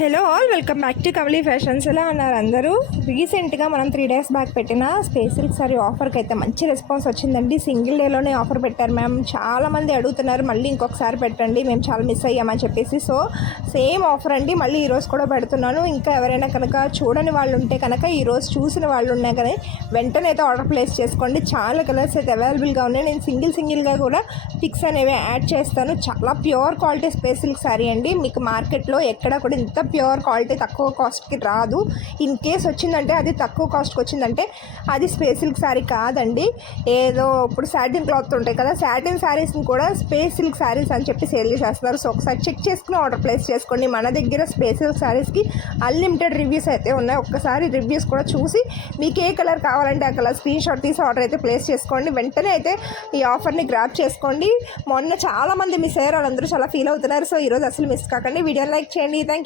Hello all, welcome back to Kavali fashions. ఎలా ఉన్నారు అందరూ? రీసెంట్గా మనం 3 days బ్యాక్ పెట్టిన స్పేస్ సిల్క్ సారీ ఆఫర్కి అయితే మంచి రెస్పాన్స్ వచ్చిందండి. సింగిల్ డేలోనే ఆఫర్ పెట్టారు మ్యామ్. చాలామంది అడుగుతున్నారు మళ్ళీ ఇంకొకసారి పెట్టండి, మేము చాలా మిస్ అయ్యామని చెప్పేసి. సో సేమ్ ఆఫర్ అండి, మళ్ళీ ఈరోజు కూడా పెడుతున్నాను. ఇంకా ఎవరైనా కనుక చూడని వాళ్ళు ఉంటే కనుక, ఈరోజు చూసిన వాళ్ళు ఉన్నాయి కానీ వెంటనే అయితే ఆర్డర్ ప్లేస్ చేసుకోండి. చాలా కలర్స్ అయితే అవైలబుల్గా ఉన్నాయి. నేను సింగిల్గా కూడా పిక్స్ అనేవి యాడ్ చేస్తాను. చాలా pure quality space silk sorry అండి. మీకు మార్కెట్లో ఎక్కడ కూడా ఇంత ప్యూర్ క్వాలిటీ తక్కువ కాస్ట్కి రాదు. ఇన్ కేస్ వచ్చిందంటే అది తక్కువ కాస్ట్కి వచ్చిందంటే అది స్పేస్ సిల్క్ శారీ కాదండి. ఏదో ఇప్పుడు సాటిన్ క్లాత్ ఉంటాయి కదా, సాటిన్ శారీస్ని కూడా స్పేస్ సిల్క్ శారీస్ అని చెప్పి సేల్ చేస్తున్నారు. సో ఒకసారి చెక్ చేసుకుని ఆర్డర్ ప్లేస్ చేసుకోండి. మన దగ్గర స్పేస్ సిల్క్ శారీస్కి అన్లిమిటెడ్ రివ్యూస్ అయితే ఉన్నాయి. ఒక్కసారి రివ్యూస్ కూడా చూసి మీకు ఏ కలర్ కావాలంటే ఆ కలర్ స్క్రీన్ షాట్ తీసి ఆర్డర్ అయితే ప్లేస్ చేసుకోండి. వెంటనే అయితే ఈ ఆఫర్ని గ్రాప్ చేసుకోండి. మొన్న చాలామంది మిస్ అయ్యారు, వాళ్ళందరూ చాలా ఫీల్ అవుతున్నారు. సో ఈరోజు అసలు మిస్ కాకండి. వీడియోని లైక్ చేయండి. Thank you.